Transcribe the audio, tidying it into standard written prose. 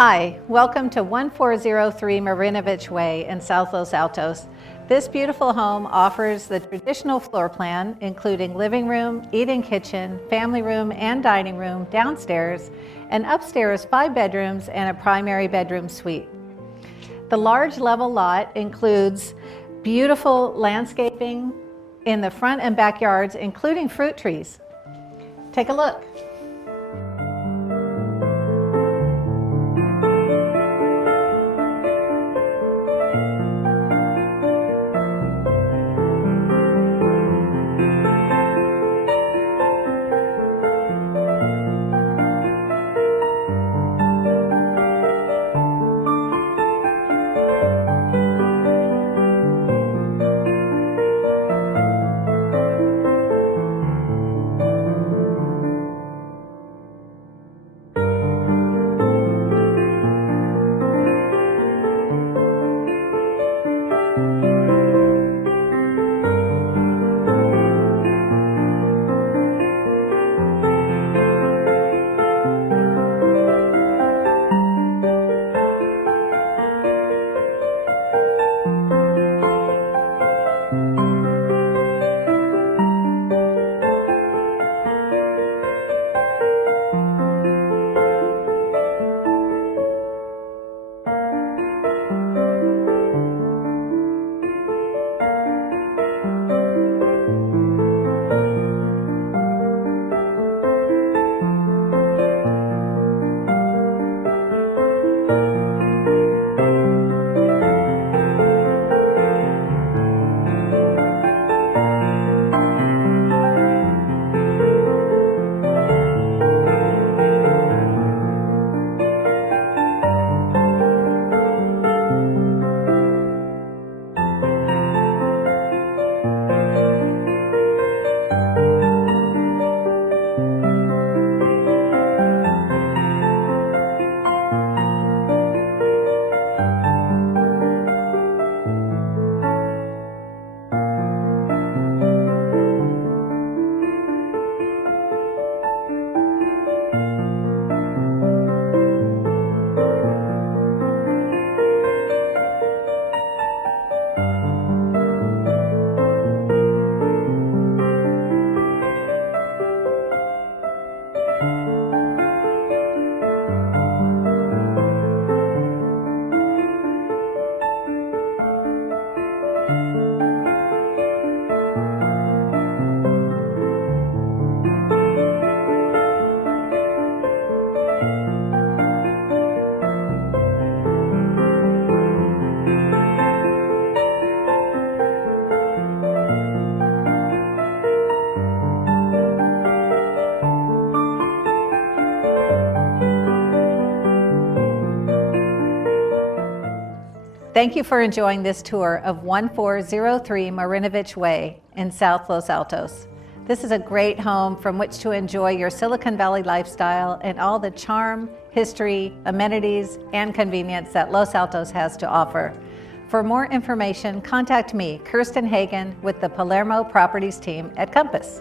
Hi, welcome to 1403 Marinovich Way in South Los Altos. This beautiful home offers the traditional floor plan, including living room, eating kitchen, family room, and dining room downstairs, and upstairs 5 bedrooms and a primary bedroom suite. The large level lot includes beautiful landscaping in the front and backyards, including fruit trees. Take a look. Thank you for enjoying this tour of 1403 Marinovich Way in South Los Altos. This is a great home from which to enjoy your Silicon Valley lifestyle and all the charm, history, amenities, and convenience that Los Altos has to offer. For more information, contact me, Kirsten Hagen, with the Palermo Properties team at Compass.